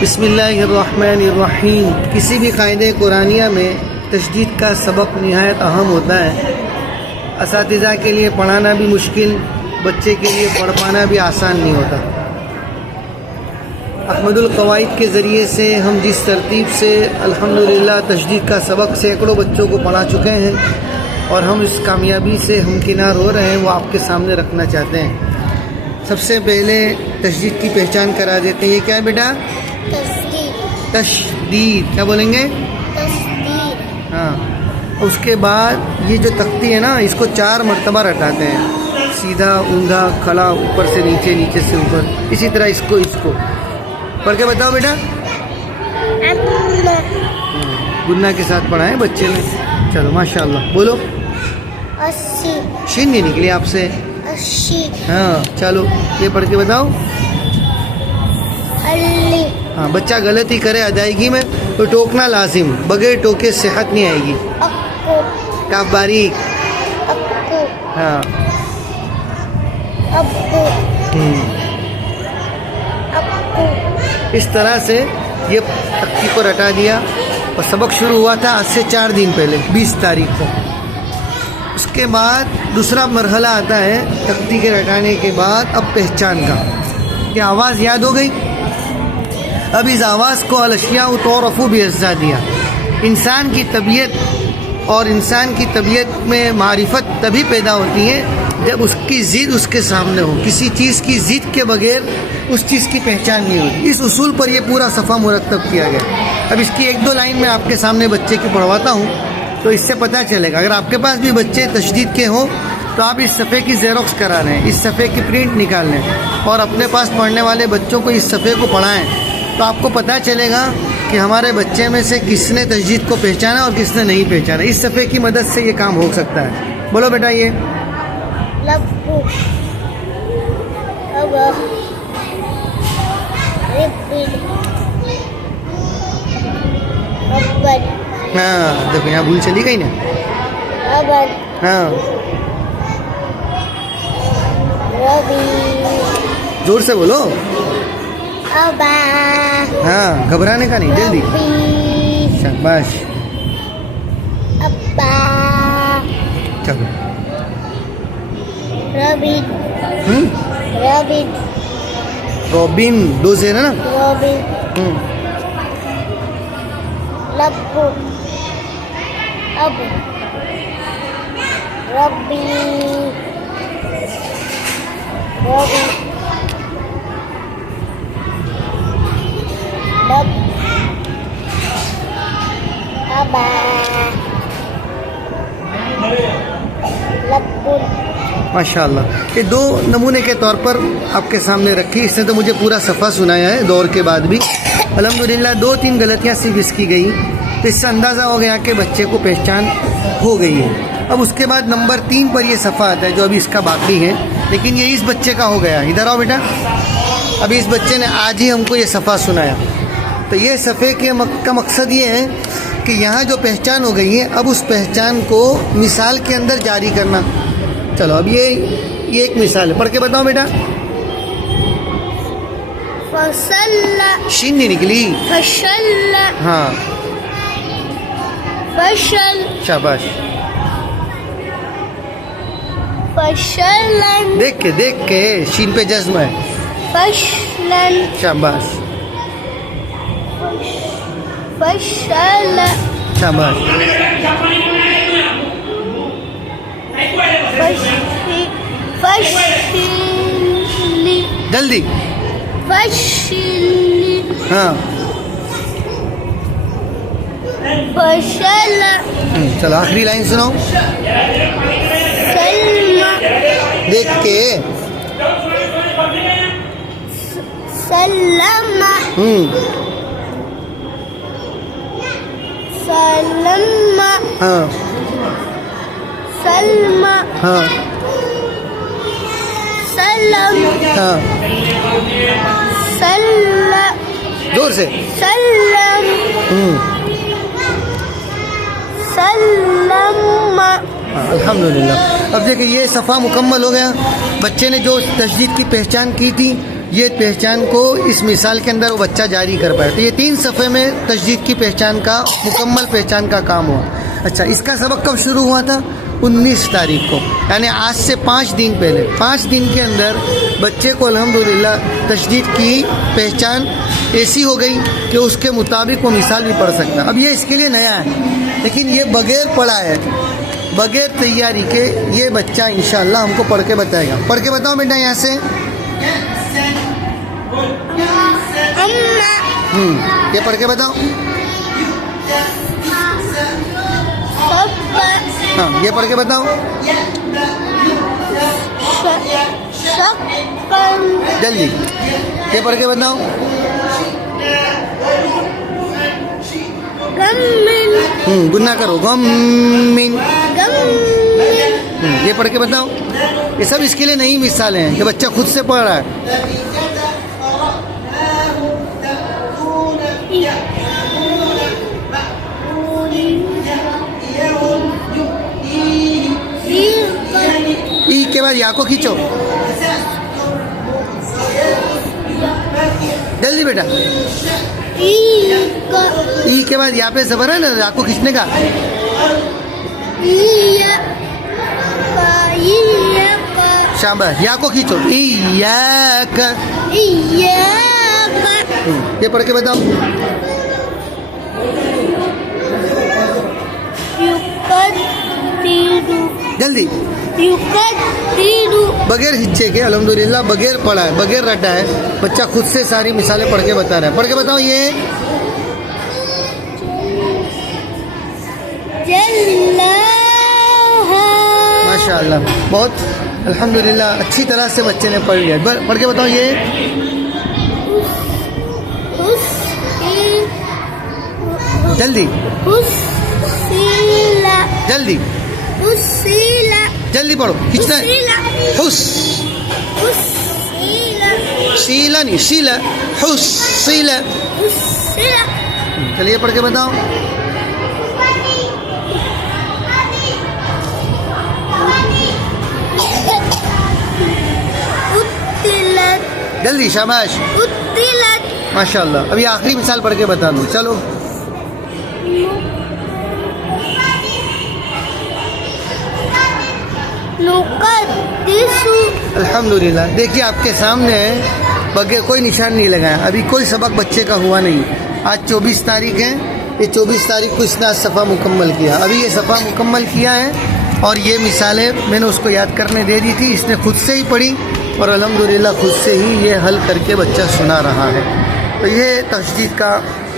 बिस्मिल्लाहिर्रहमानिर्रहीम। किसी भी कायदे कुरानिया में तशदीद का सबक निहायत अहम होता है। असातिज़ा के लिए पढ़ाना भी मुश्किल, बच्चे के लिए पढ़ पाना भी आसान नहीं होता। अहमदुल कवाइद के ज़रिए से हम जिस तरतीब से अल्हम्दुलिल्लाह तशदीद का सबक सैकड़ों बच्चों को पढ़ा चुके हैं और हम इस कामयाबी से हमकिनार हो रहे हैं, वो आपके सामने रखना चाहते हैं। सबसे पहले तशदीद की पहचान करा देते हैं। ये क्या है बेटा? तशदीद। क्या बोलेंगे? तशदीद। हाँ। उसके बाद ये जो तख्ती है ना, इसको 4 मरतबा रटाते हैं, सीधा ऊंधा खड़ा, ऊपर से नीचे, नीचे से ऊपर, इसी तरह इसको पढ़ के बताओ बेटा। गुन्ना के साथ पढ़ा है बच्चे ने। चलो माशाल्लाह, बोलो। 80। शीन नहीं निकली आपसे। 80। हाँ चलो, ये पढ़ के बताओ। अल्ली। हाँ, बच्चा गलती करे अदायगी में तो टोकना लाजिम, बगैर टोके सेहत नहीं आएगी। अक्कू। काफ बारीक। अक्कू। हाँ। अब्बू। अक्कू। इस तरह से ये तख्ती को रटा दिया और सबक शुरू हुआ था आज से 4 दिन पहले, 20 तारीख को। उसके बाद दूसरा मरहला आता है तख्ती के रटाने के बाद अब पहचान का। ये आवाज़ याद हो गई। अब इस आवाज़ को अलशिया तौरफ़ु बेअज़्ज़ा दिया। इंसान की तबीयत और इंसान की तबीयत में मारिफत तभी पैदा होती है जब उसकी ज़िद उसके सामने हो। किसी चीज़ की ज़िद के बगैर उस चीज़ की पहचान नहीं होती। इस उसूल पर यह पूरा सफ़ा मुरतब किया गया। अब इसकी 1-2 लाइन में आपके सामने बच्चे की पढ़वाता हूँ, तो इससे पता चलेगा। अगर आपके पास भी बच्चे तशदीद के हों तो आप इस सफ़े की ज़ेरोक्स करा लें, इस सफ़े की प्रिंट निकाल लें और अपने पास पढ़ने वाले बच्चों को इस सफ़े को पढ़ाएं, तो आपको पता चलेगा कि हमारे बच्चे में से किसने तशदीद को पहचाना और किसने नहीं पहचाना। इस सफ़े की मदद से ये काम हो सकता है। बोलो बेटा। ये लब्बू। अबा। रिब्बिन। अब्बन। हाँ, देखो यहाँ भूल चली गई ना। अबन। हाँ, रबी। जोर से बोलो। अबा। हाँ, घबराने का नहीं, जल्दी। रबी। शाबाश। अब्बा। चलो। रबिन। रबिन। रॉबिन, 2 से है ना। रबिन। लब्बू। अब। रब्बी। रबी। लब। अबा। लब्बुन। माशाल्लाह। ये 2 नमूने के तौर पर आपके सामने रखी। इसने तो मुझे पूरा सफ़ा सुनाया है दौर के बाद भी। अल्हम्दुलिल्लाह 2-3 गलतियाँ सिर्फ इसकी गई, तो इससे अंदाज़ा हो गया कि बच्चे को पहचान हो गई है। अब उसके बाद नंबर 3 पर ये सफ़ा आता है जो अभी इसका बाकी है, लेकिन ये इस बच्चे का हो गया। इधर आओ बेटा। अभी इस बच्चे ने आज ही हमको ये सफ़ा सुनाया। तो ये सफ़े का मकसद ये है कि यहाँ जो पहचान हो गई है, अब उस पहचान को मिसाल के अंदर जारी करना। चलो, अब ये एक मिसाल है, पढ़ के बताओ बेटा। फसल। शीन नहीं निकली। फसल। हाँ, फसल। शाबाश। फशलन। देख के शीन पे जज्म है। फशलन। शाबाश। फसल। शाबाश। फशली। जल्दी। फशली। हाँ। फसल। चलो आखिरी लाइन सुनाओ। सलमा। देख के। सलमा। सलमा। हाँ। सलमा। हाँ। सलम। हाँ, सलम। जोर से। सलम। सलम। अल्हम्दुलिल्लाह। अब देखिए ये सफ़ा मुकम्मल हो गया। बच्चे ने जो तशदीद की पहचान की थी ये पहचान को इस मिसाल के अंदर वो बच्चा जारी कर पाए। तो ये 3 सफ़े में तशदीद की पहचान का मुकम्मल पहचान का काम हुआ। अच्छा, इसका सबक कब शुरू हुआ था? 19 तारीख को, यानी आज से 5 दिन पहले। 5 दिन के अंदर बच्चे को अल्हम्दुलिल्लाह तशदीद की पहचान ऐसी हो गई कि उसके मुताबिक वो मिसाल भी पढ़ सकता। अब ये इसके लिए नया है, लेकिन ये बगैर पढ़ा है, बगैर तैयारी के ये बच्चा इंशाअल्लाह हमको पढ़ के बताएगा। पढ़ के बताओ बेटा यहाँ से। ये पढ़ के बताओ। हाँ, ये पढ़ के बताओ जल्दी। ये पढ़ के बताओ। गुन्ना करो, गम्मिन। ये पढ़ के बताओ। ये सब इसके लिए नई मिसालें हैं कि बच्चा खुद से पढ़ रहा है। ई के बाद या को खींचो जल्दी बेटा। ई के बाद या पे ज़बर है ना, या को खींचने का। शाबाश, या को खींचो। ये पढ़ के बताओ। जल्दी। बगैर हिच्चे के अल्हम्दुलिल्लाह बगैर पढ़ा है, बगैर रटा है, बच्चा खुद से सारी मिसालें पढ़ के बता रहा है। पढ़ के बताओ। ये माशाअल्लाह, बहुत अल्हम्दुलिल्लाह अच्छी तरह से बच्चे ने पढ़ लिया। पढ़ के बताओ। ये जल्दी जल्दी जल्दी पढ़ो, खींचना है। हुस शीला नहीं, शीला, हुस शीला। चलिए पढ़ के बताओ। जल्दी, शाबाश, माशाअल्लाह। अभी आखिरी मिसाल पढ़ के बता दो। चलो। अल्हम्दुलिल्लाह, देखिए आपके सामने बगैर कोई निशान नहीं लगाया, अभी कोई सबक बच्चे का हुआ नहीं। आज 24 तारीख है, ये 24 तारीख को इसने आज सफ़ा मुकम्मल किया। अभी ये सफ़ा मुकम्मल किया है और ये मिसालें मैंने उसको याद करने दे दी थी, इसने खुद से ही पढ़ी और अल्हम्दुलिल्लाह खुद से ही ये हल करके बच्चा सुना रहा है। तो ये तशदीद का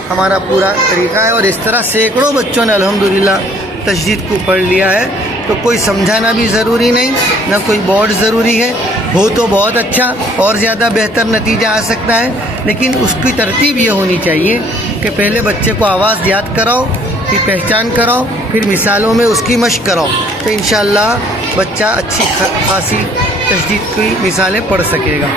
हमारा पूरा तरीका है और इस तरह सैकड़ों बच्चों ने अल्हम्दुलिल्लाह तशदीद को पढ़ लिया है। तो कोई समझाना भी ज़रूरी नहीं, ना कोई बोर्ड ज़रूरी है। हो तो बहुत अच्छा और ज़्यादा बेहतर नतीजा आ सकता है, लेकिन उसकी तरतीब ये होनी चाहिए कि पहले बच्चे को आवाज़ याद कराओ, फिर पहचान कराओ, फिर मिसालों में उसकी मशक कराओ। तो इंशाअल्लाह बच्चा अच्छी खासी तशदीद की मिसालें पढ़ सकेगा।